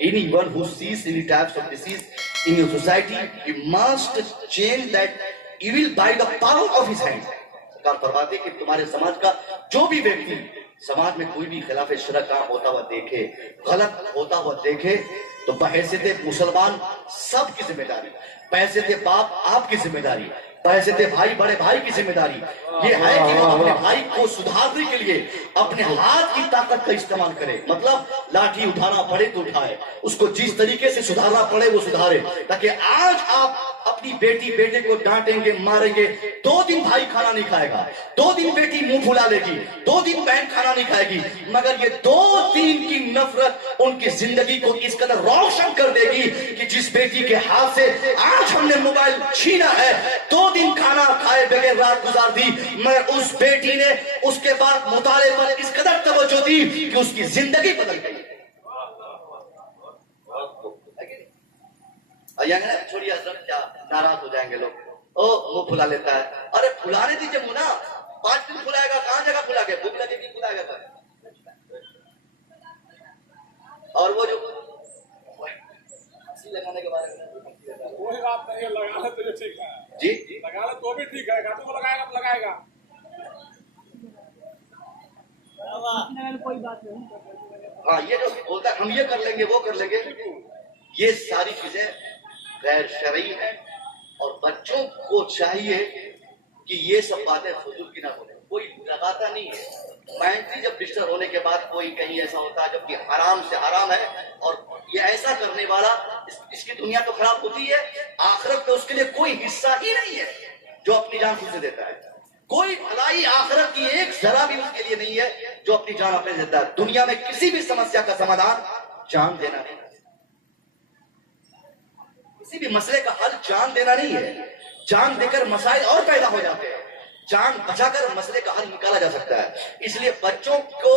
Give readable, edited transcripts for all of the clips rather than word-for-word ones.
Anyone who sees any types of disease in your society, you must change that evil by the power of his hand. सरकार फरमाती कि तुम्हारे समाज का जो भी व्यक्ति समाज में कोई भी खिलाफ शरअ काम होता हुआ देखे, गलत होता हुआ देखे, तो बहैसियत मुसलमान सबकी जिम्मेदारी, बहैसियत बाप आपकी जिम्मेदारी, बहैसियत भाई बड़े भाई की जिम्मेदारी ये है कि वो अपने भाई को सुधारने के लिए अपने हाथ की ताकत का इस्तेमाल करे। मतलब लाठी उठाना पड़े तो उठाए, उसको जिस तरीके से सुधारना पड़े वो सुधारे, ताकि आज आप अपनी बेटी बेटे को डांटेंगे मारेंगे, 2 दिन भाई खाना नहीं खाएगा, 2 दिन बेटी मुंह फुला लेगी, 2 दिन बहन खाना नहीं खाएगी, मगर ये 2 दिन की नफरत उनकी जिंदगी को इस कदर रोशन कर देगी कि जिस बेटी के हाथ से आज हमने मोबाइल छीना है, 2 दिन खाना खाए बगैर रात गुजार दी, मगर उस बेटी ने उसके बाद मुताले पर इस कदर तवज्जो दी कि उसकी जिंदगी बदल गई। छोड़िए हजरत, क्या नाराज हो जाएंगे लोग, ओ वो फुला लेता है, अरे फुलाने दीजिए मुंह ना, 5 दिन फुलाएगा, कहां जगह फुला के, भूख लगेगी फुलाएगा कर। और वो जो हंसी लगाने के बारे में कोई बात नहीं है, लगा ले तो ठीक है जी, लगा ले तो भी ठीक है, घाटू को लगाएगा तो लगाएगा, कोई बात नहीं। हाँ ये जो बोलता है हम ये कर लेंगे वो कर लेंगे, ये सारी चीजें गैर शरई है और बच्चों को चाहिए कि ये सब बातें फजूल की ना बोले। कोई लगाता नहीं है, मेंटली जब डिस्टर्ब होने के बाद कोई कहीं ऐसा होता है जबकि हराम से हराम है, और ये ऐसा करने वाला इसकी दुनिया तो खराब होती है, आखिरत में उसके लिए कोई हिस्सा ही नहीं है जो अपनी जान खुद से देता है। कोई भलाई आखिरत की एक जरा भी उसके लिए नहीं है जो अपनी जान अपने देता है। दुनिया में किसी भी समस्या का समाधान जान देना नहीं, किसी भी मसले का हल जान देना नहीं है। जान देकर मसाइल और पैदा हो जाते हैं, जान बचाकर मसले का हल निकाला जा सकता है। इसलिए बच्चों को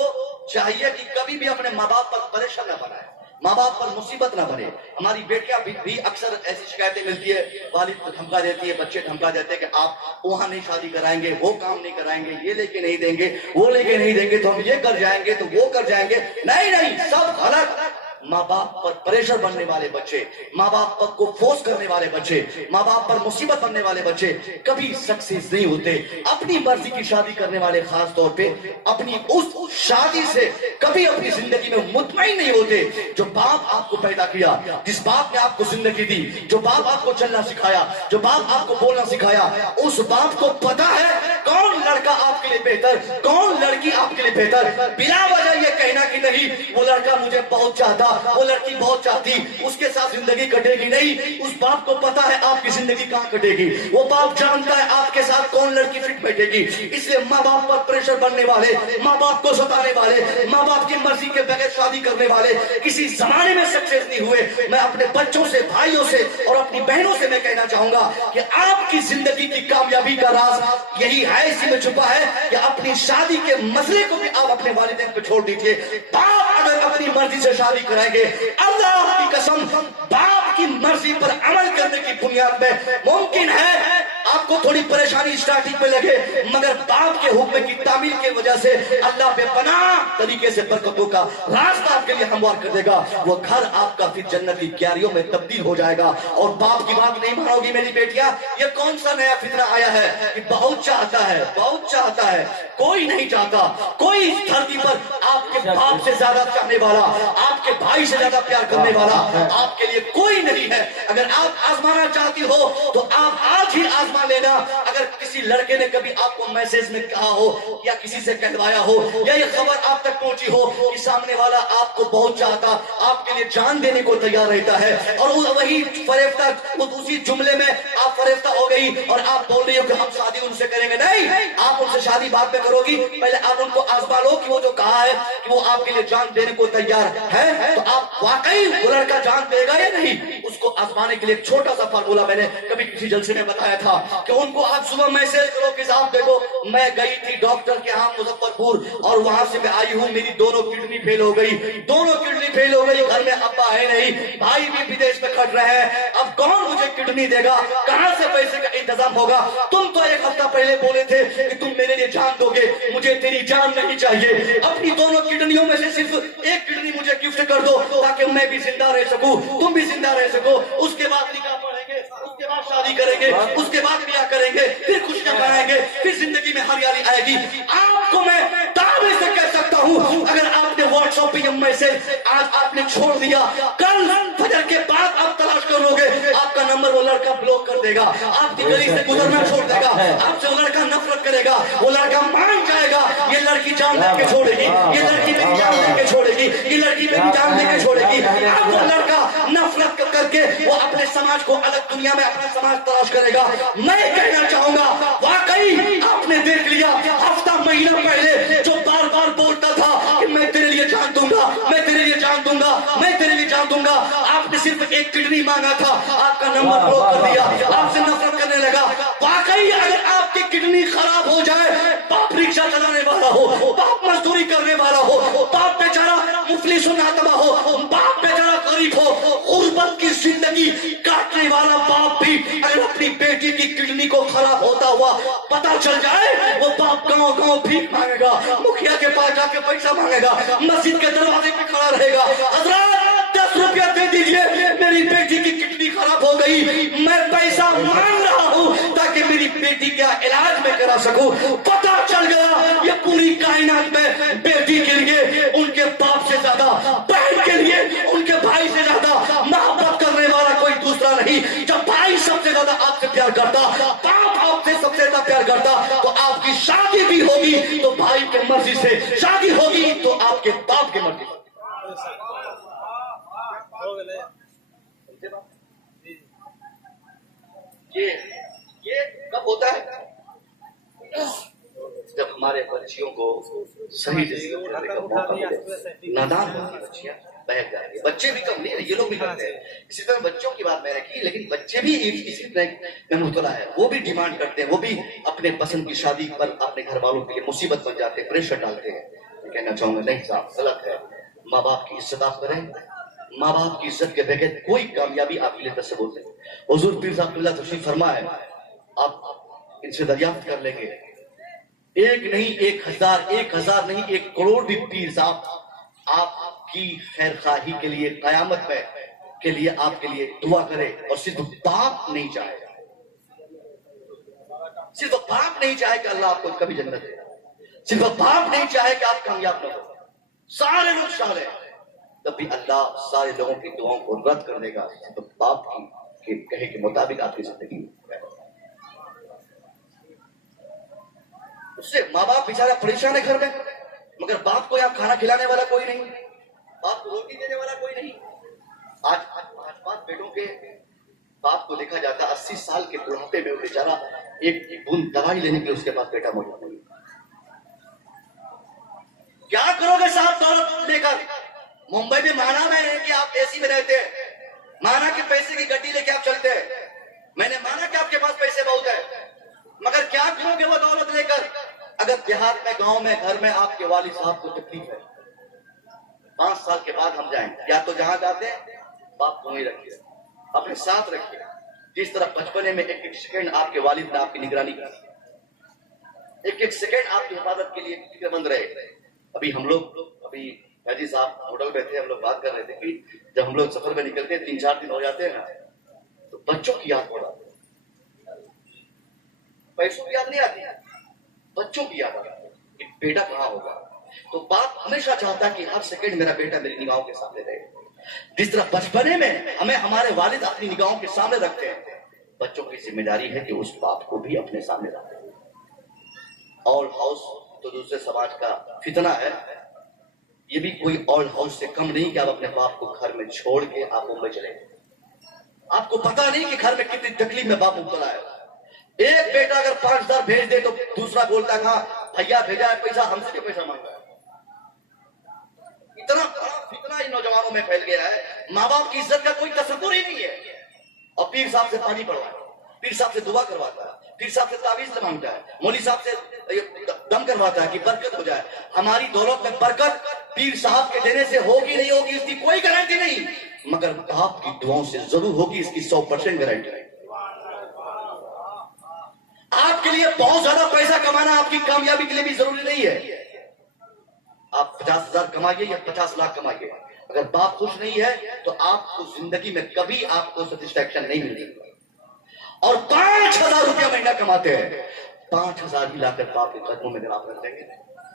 चाहिए कि कभी भी अपने माँ बाप पर परेशान न बनाए, माँ बाप पर मुसीबत ना बने। हमारी बेटियां भी अक्सर ऐसी शिकायतें मिलती है, वालिद को धमका देती है, बच्चे धमका देते हैं कि आप वहां नहीं शादी कराएंगे, वो काम नहीं कराएंगे, ये लेके नहीं देंगे, वो लेके नहीं देंगे तो हम ये कर जाएंगे तो वो कर जाएंगे। नहीं नहीं, सब गलत। माँ बाप पर प्रेशर बनने वाले बच्चे, माँ बाप को फोर्स करने वाले बच्चे, माँ बाप पर मुसीबत बनने वाले बच्चे कभी सक्सेस नहीं होते। अपनी मर्जी की शादी करने वाले खास तौर पे अपनी उस शादी से कभी अपनी जिंदगी में मुतमईन नहीं होते। जो बाप आपको पैदा किया, जिस बाप ने आपको जिंदगी दी, जो बाप आपको चलना सिखाया, जो बाप आपको बोलना सिखाया, उस बाप को पता है कौन लड़का आपके लिए बेहतर, कौन लड़की आपके लिए बेहतर। बिना वजह ये कहना कि नहीं वो लड़का मुझे बहुत चाहता, वो लड़की बहुत चाहती, उसके साथ जिंदगी कटेगी, नहीं। उस बाप को पता है आपकी जिंदगी कहां कटेगी, वो बाप जानता है आपके साथ कौन लड़की फिट बैठेगी। इसलिए माँ बाप पर प्रेशर बनने वाले, माँ बाप को सताने वाले, माँ बाप की मर्जी के बगैर शादी करने वाले किसी जमाने में सक्सेस नहीं हुए। मैं अपने बच्चों से, भाइयों से और अपनी बहनों से मैं कहना चाहूंगा कि आपकी जिंदगी की कामयाबी का राज यही है, इसी में छुपा है कि अपनी शादी के मसले को भी आप अपने वालिदैन पे छोड़ दीजिए। बाप अगर अपनी मर्जी से शादी कराएंगे, अल्लाह की कसम बाप की मर्जी पर अमल करने की बुनियाद में मुमकिन है आपको थोड़ी परेशानी स्टार्टिंग में लगे, मगर बाप के हुक्म की तामील की वजह से अल्लाह बेपनाह तरीके से बरकतों का रास्ता आपके लिए हमवार कर देगा। वो घर आपका फिर जन्नती क्यारियों में तब्दील हो जाएगा। और बाप की बात नहीं मानोगी मेरी बेटियां, ये कौन सा नया फितना आया है कि बहुत चाहता है, बहुत चाहता है। कोई नहीं चाहता, कोई इस धरती पर आपके बाप से ज्यादा चाहने वाला, आपके भाई से ज्यादा प्यार करने वाला आपके लिए कोई नहीं है। अगर आप आजमाना चाहती हो तो आप आज ही आजमा लेना। अगर किसी लड़के ने कभी आपको मैसेज में कहा हो या किसी से कहलवाया हो या ये खबर आप तक पहुंची हो कि सामने वाला आपको बहुत चाहता, आपके लिए जान देने को तैयार रहता है, और वही फरेफ्ता, उसी जुमले में आप फरेफ्ता हो गई और आप बोल रही हो कि हम शादी उनसे करेंगे, नहीं, आप उनसे शादी बाद में करोगी। पहले आप उनको आजमा लो कि वो जो कहा है कि वो आपके लिए जान देने को तैयार है, तो आप वाकई वो लड़का जान देगा या नहीं, उसको आजमाने के लिए छोटा सा फार्मूला मैंने कभी किसी जलसे में बताया था कि उनको आप सुबह मैसेज करो कि साहब देखो मैं गई थी डॉक्टर के यहाँ मुजफ्फरपुर और वहां से मैं आई हूँ, मेरी दोनों किडनी फेल हो गई, दोनों किडनी फेल हो गई, घर में अब्बा है नहीं, भाई भी विदेश में खट रहे हैं, अब कौन मुझे किडनी देगा, कहां से पैसे का इंतजाम होगा। तुम तो एक हफ्ता पहले बोले थे कि तुम मेरे लिए जान दोगे, मुझे तेरी जान नहीं चाहिए, अपनी दोनों किडनियों में से सिर्फ एक किडनी मुझे गिफ्ट कर दो ताकि मैं भी जिंदा रह सकूं, तुम भी जिंदा रह सको। उसके बाद निकाह पढ़ेंगे, उसके बाद शादी करेंगे, उसके बाद ब्याह करेंगे, फिर खुशियां मनाएंगे, फिर जिंदगी में हरियाली आएगी। आपको मैं दावे से कह सकता हूं, अगर आपने व्हाट्सएप पे मैसेज आज आपने छोड़ दिया, कल फजर के बाद आप तलाश करोगे, आपका नंबर वो लड़का ब्लॉक कर देगा, आपकी गली से गुजरना छोड़ देगा, आपसे वो लड़का नफरत करेगा, वो लड़का मान जाएगा ये लड़की जान दे के छोड़ेगी, ये लड़की मेरी जान दे के छोड़ेगी, ये लड़की मेरी जान दे के छोड़ेगी। अब वो लड़का नफरत करके वो अपने समाज को अलग दुनिया में अपना समाज तलाश करेगा। मैं कहना चाहूंगा वाकई आपने देख लिया हफ्ता महीना पहले जो बार बार बोलता था कि मैं तेरे लिए जान दूंगा, मैं तेरे लिए जान दूंगा, मैं तेरे लिए जान दूंगा, आपने सिर्फ एक किडनी मांगा था, आपका नंबर ब्लॉक कर दिया, आपसे नफरत करने लगा। वाकई अगर आपकी किडनी खराब हो जाए, बाप रिक्शा चलाने वाला हो, बाप मजदूरी करने वाला हो, बाप बेचारा मुफलिस नातमा हो, बाप बेचारा गरीब हो, गुर्बत की जिंदगी काटने वाला बाप भी अगर अपनी बेटी की किडनी को खराब होता हुआ पता चल जाए, वो बाप गांव गांव भीख मांगेगा, मुखिया के पास जाके पैसा मांगेगा, मस्जिद के दरवाजे पे खड़ा रहेगा, हजरत 10 रुपया दे दीजिए, मेरी बेटी की किडनी खराब हो गई, मैं पैसा मांग रहा हूं ताकि मेरी बेटी का इलाज मैं करा सकूं। पता चल गया ये पूरी कायनात में बेटी के लिए उनके बाप से ज्यादा, बहन के लिए उनके भाई से ज्यादा मोहब्बत करने वाला कोई दूसरा नहीं। जब भाई सबसे ज्यादा आपसे प्यार करता, बाप आपसे सबसे ज्यादा प्यार करता, तो आपकी शादी भी होगी तो भाई की मर्जी से, शादी होगी तो आपके बाप की मर्जी से। ये कब होता है? जब हमारे बच्चियों को सही डिसीजन लेने का मौका मिले। नादान होती बच्चियां बहक जाएंगी, बच्चे भी कम नहीं है, ये लोग भी करते हैं। इसी तरह बच्चों की बात मैंने की, लेकिन बच्चे भी इसी तरह में मुबतला है, वो भी डिमांड करते हैं, वो भी अपने पसंद की शादी पर अपने घर वालों के लिए मुसीबत बन जाते हैं, प्रेशर डालते हैं। मैं कहना चाहूंगा नहीं साहब, गलत है। माँ बाप की इज्जत आप करें, माँ बाप की इज्जत के बगैर कोई कामयाबी आपके लिए तस्वुर नहीं। हुजूर पीर साहब तशरीफ फरमाए, आप इनसे दरियाफ्त कर लेंगे, एक नहीं 1000, 1000 नहीं 1 करोड़ भी पीर साहब आपकी खैर खाही के लिए कयामत में के लिए आपके लिए दुआ करे। और सिर्फ बाप नहीं चाहे, सिर्फ बाप नहीं चाहे कि अल्लाह आपको कभी जन्नत दे, सिर्फ बाप नहीं चाहे कि आप कामयाब न हो, सारे लोग चाहे तब भी अल्लाह सारे लोगों की दुआओं को रद्द कर देगा, सिर्फ बाप की कहे के मुताबिक आपकी जिंदगी। उससे माँ बाप बेचारा परेशान है घर में, मगर बाप को यहाँ खाना खिलाने वाला कोई नहीं, बाप को रोटी देने वाला कोई नहीं। आज 5 बेटों के बाप को देखा जाता, 80 साल के बुढ़ापे में वो बेचारा एक बूंद दवाई लेने के लिए उसके पास बेटा मौजूद नहीं। क्या करोगे साहब दौलत लेकर? मुंबई में माना है कि आप एसी में रहते हैं, माना कि पैसे की गड्डी लेके आप चलते हैं, मैंने माना कि आपके पास पैसे बहुत है, मगर क्या करोगे वो दौलत लेकर? अगर देहात में, गांव में, घर में आपके वालिद साहब को तकलीफ है, 5 साल के बाद हम जाएंगे, या तो जहां जाते हैं बाप को वहीं रखिए, अपने साथ रखिए। जिस तरह बचपने में एक सेकंड आपके वालिद ने आपकी निगरानी की, एक सेकंड आपकी हिफाजत के लिए फिक्रमंद रहे। अभी हम लोग हाजी साहब होटल में थे, हम लोग बात कर रहे थे कि जब हम लोग सफर में निकलते हैं 3-4 दिन हो जाते हैं ना, तो बच्चों की याद हो रहा, पैसों की याद नहीं आती, बच्चों की याद आती है कि बेटा कहाँ होगा। तो बाप हमेशा चाहता है कि हर सेकंड मेरा बेटा मेरी निगाहों के सामने रहे। जिस तरह बचपने में हमें हमारे वालिद अपनी निगाहों के सामने रखते हैं, बच्चों की जिम्मेदारी है कि उस बाप को भी अपने सामने रखें। ऑल हाउस तो दूसरे समाज का फितना है, ये भी कोई ऑल हाउस से कम नहीं कि आप अपने बाप को घर में छोड़ के आप मुंबई चले। आपको पता नहीं कि घर में कितनी तकलीफ में बाप मुब्तला है। एक बेटा अगर 5000 भेज दे तो दूसरा बोलता है हाँ भैया भेजा है पैसा, हमसे भी पैसा मांगा है। इतना बड़ा फितना इन नौजवानों में फैल गया है, माँ बाप की इज्जत का कोई तसव्वुर ही नहीं है। और पीर साहब से पानी पड़वाए, पीर साहब से दुआ करवाता है, पीर साहब से तावीज मांगता है, मौली साहब से दम करवाता है कि बरकत हो जाए। हमारी दौलत में बरकत पीर साहब के देने से होगी नहीं होगी इसकी कोई गारंटी नहीं, मगर आपकी दुआओं से जरूर होगी, इसकी 100% गारंटी है। आपके लिए बहुत ज्यादा पैसा कमाना आपकी कामयाबी के लिए भी जरूरी नहीं है। आप 50,000 कमाइए या 50 लाख कमाइए, अगर बाप खुश नहीं है तो आपको जिंदगी में कभी आपको सेटिस्फैक्शन नहीं मिलेगी। और 5,000 रुपया महीना कमाते हैं, 5,000 ही लाकर बाप के कदमों में अगर आप रख देंगे,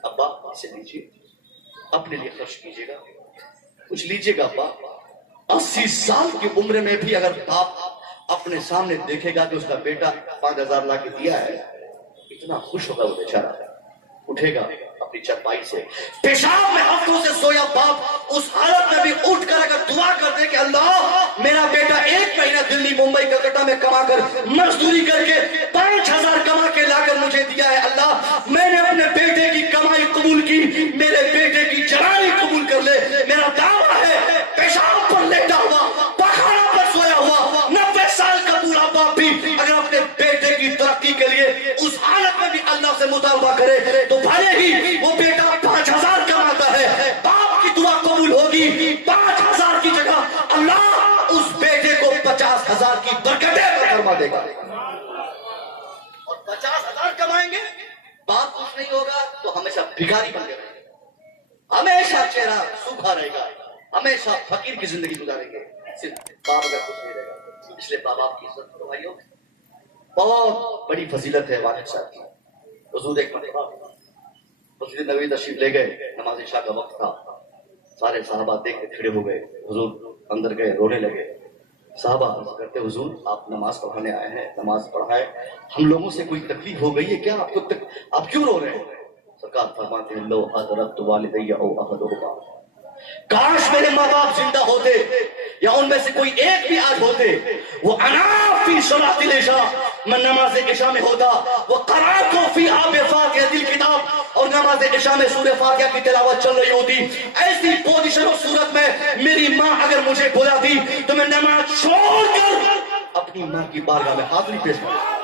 अब्बा इसे लीजिए, अपने लिए खर्च कीजिएगा, कुछ लीजिएगा अब्बा। 80 साल की उम्र में भी अगर बाप अपने सामने देखेगा कि उसका बेटा 5,000 ला के दिया है, इतना खुश होगा वो बेचारा, उठेगा अपनी चारपाई से, पेशाब में हफ्तों से सोया बाप उस हालत में भी उठकर अगर दुआ कर दे कि अल्लाह मेरा बेटा 1 महीना दिल्ली मुंबई कलकत्ता में कमाकर मजदूरी करके 5,000 कमा के लाकर मुझे दिया है, अल्लाह मैंने अपने बेटे की कमाई कबूल की, मेरे बेटे की जवानी कबूल कर ले। मेरा दावा है पेशाब पर लेटा हुआ, पखाड़ा पर सोया हुआ 90 साल का बूढ़ा बाप भी अगर अपने बेटे की तरक्की के लिए उस हालत में भी अल्लाह से मुतालबा करे तो भले ही वो बेटा 5,000 कमाता है, बाप की दुआ कबूल होगी। 5,000 की जगह अल्लाह उस बेटे को 50,000 की बरकतें फरमा देगा। और 50,000 कमाएंगे, बाप खुश नहीं होगा तो हमेशा भिखारी बन के रहेगा, हमेशा चेहरा सूखा रहेगा, हमेशा फकीर की जिंदगी गुजारेंगे, सिर्फ बाप अगर खुश नहीं रहेगा। इसलिए बाप बाप की इज्जत करो भाइयों, बहुत बड़ी फजीलत है वालिद साहब की। हुजूर एक मरतबा मस्जिद नबवी तशरीफ ले गए, नमाज इशा का वक्त था, सारे साहबा देख के खड़े हो गए, हुजूर अंदर गए, रोने लगे। साहबा अर्ज करते हुजूर आप नमाज पढ़ाने आए हैं, नमाज पढ़ाए, हम लोगों से कोई तकलीफ हो गई है क्या, आप क्यों रो रहे हैं? सरकार फरमाते हैं लो हज़रत वालिदैया औ अहदुहुमा, काश मेरे माँ बाप जिंदा होते या उनमें से कोई एक भी आज होते, वो अनाफी सलातिल इशा, मैं नमाज इशा में होता, वो क़राअतु फी आब फातिहातिल किताब, और नमाज इशा में सूरह फातिहा की तिलावत चल रही होती। ऐसी पोजीशन और सूरत में मेरी माँ अगर मुझे बुलाती तो मैं नमाज छोड़कर अपनी माँ की बारगाह में हाजिरी पेश करता।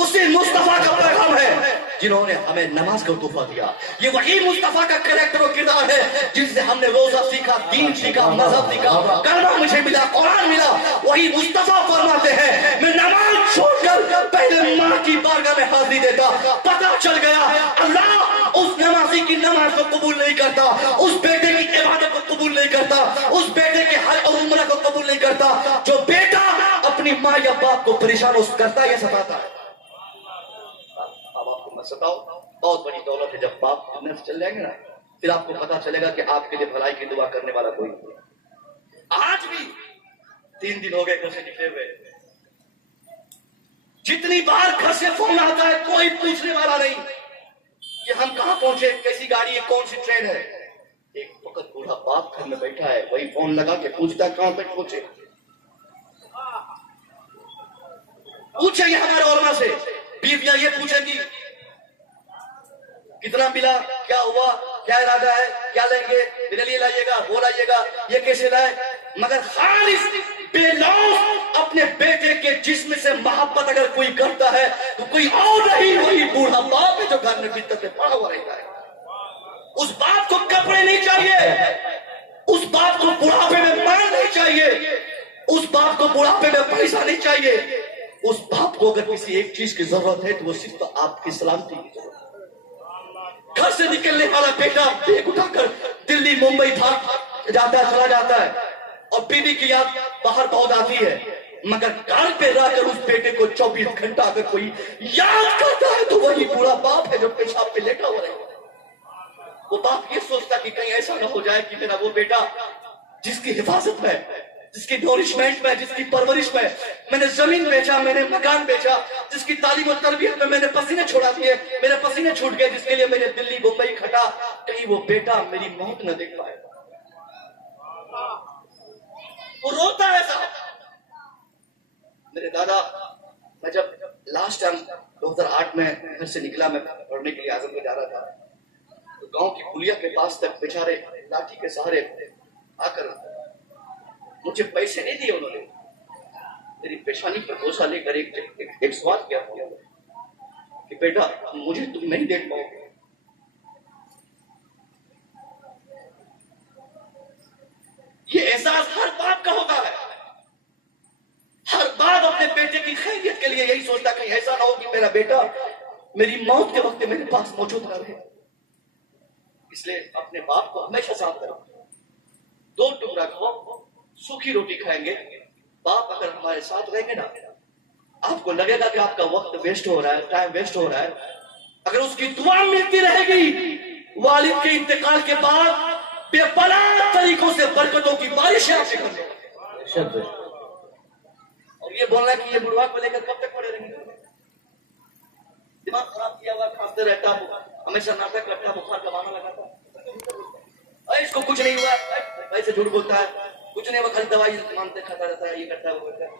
उसी मुस्तफा का पैगाम है जिन्होंने हमें नमाज का तोहफा दिया। ये वही मुस्तफा का कैरेक्टर और किरदार है जिससे हमने रोजा सीखा, दीन सीखा, मजहब सीखा, कलमा मुझे मिला, कुरान मिला। वही मुस्तफा फरमाते हैं मैं नमाज छोड़कर पहले माँ की बारगाह में हाजिरी देता। पता चल गया अल्लाह उस नमाजी की नमाज को कबूल नहीं करता, उस बेटे की इबादत को कबूल नहीं करता, उस बेटे के हज और उम्रा को कबूल नहीं करता जो बेटा अपनी माँ या बाप को परेशान करता है या सताता है। सताओ, बहुत बड़ी दौलत है। जब बाप दुनिया से चल जाएंगे ना, फिर आपको पता चलेगा कि आपके लिए भलाई की दुआ करने वाला कोई नहीं। आज भी 3 दिन हो गए घर से निकले हुए, जितनी बार घर से फोन आता है कोई पूछने वाला नहीं कि हम कहां पहुंचे, कैसी गाड़ी है, कौन सी ट्रेन है। एक वक्त बूढ़ा बाप घर में बैठा है, वही फोन लगा के पूछता है कहां तक पहुंचे। पूछेंगे हमारे उलमा से, बीवियां ये पूछेंगी कितना मिला, क्या हुआ, क्या इरादा है, क्या लेंगे, मेरे लिए लाइएगा, वो लाइएगा, ये कैसे लाए। मगर खालिस बेलौस अपने बेटे के जिस्म से मोहब्बत अगर कोई करता है तो कोई और नहीं, वही बूढ़ा बाप है जो घर में बिस्तर पे पड़ा हुआ रहता है। उस बाप को कपड़े नहीं चाहिए, उस बाप को बुढ़ापे में माल नहीं चाहिए, उस बाप को बुढ़ापे में पैसा नहीं चाहिए। उस बाप को अगर किसी एक चीज की जरूरत है तो वो सिर्फ आपकी सलामती की जरूरत है। घर से निकलने वाला बेटा बैग उठाकर दिल्ली मुंबई था जाता है, चला जाता है, और बीवी की याद बाहर बहुत आती है, मगर घर पे रहकर उस बेटे को 24 घंटा अगर कोई याद करता है तो वही पूरा बाप है जो पेशाब पे लेटा हुआ रहता। वो बाप ये सोचता कि कहीं ऐसा ना हो जाए कि मेरा वो बेटा जिसकी हिफाजत में, जिसकी नोरिशमेंट में, जिसकी परवरिश में मैंने जमीन बेचा, मैंने मकान बेचा, जिसकी तालीम और तरबियत में मैंने पसीने छोड़ा दिए, मेरे पसीने छूट गए, जिसके लिए मैंने दिल्ली मुंबई खटा, कहीं वो बेटा मेरी मौत न देख पाए। वो रोता है साहब। मेरे दादा, मैं जब लास्ट टाइम 2008 में घर से निकला, मैं पढ़ने के लिए आजमगढ़ जा रहा था, तो गांव की पुलिया के पास तक बेचारे लाठी के सहारे आकर मुझे पैसे नहीं दिए उन्होंने, तेरी पेशानी पर बोसा लेकर एक सवाल किया था कि बेटा मुझे तुम नहीं देख पाओगे। ये एहसास हर बाप का होता है। हर बाप अपने बेटे की खैरियत के लिए यही सोचता कहीं ऐसा ना हो कि मेरा बेटा मेरी मौत के वक्त मेरे पास मौजूद ना रहे। इसलिए अपने बाप को हमेशा साथ करो। 2 टुकड़ा खाओ, सूखी रोटी खाएंगे। बाप अगर हमारे साथ रहेंगे ना, आपको लगेगा कि आपका वक्त वेस्ट हो रहा है, टाइम वेस्ट हो रहा है। अगर उसकी दुआ मिलती रहेगी, वालिद के इंतकाल के बाद बेपनाह तरीकों से बरकतों की बारिश आपके घर में शब्द। और ये बोलना कि ये बुढ़वा को लेकर कब तक पड़े रहेंगे, दिमाग खराब किया हुआ, खांसते रहता, हमेशा नाटक करता, बुखार का बहाना लगाता, इसको कुछ नहीं हुआ, ऐसे झूठ बोलता है, कुछ नहीं हुआ, खाली दवाई मानते खाता रहता है, ये करता है वो करता है।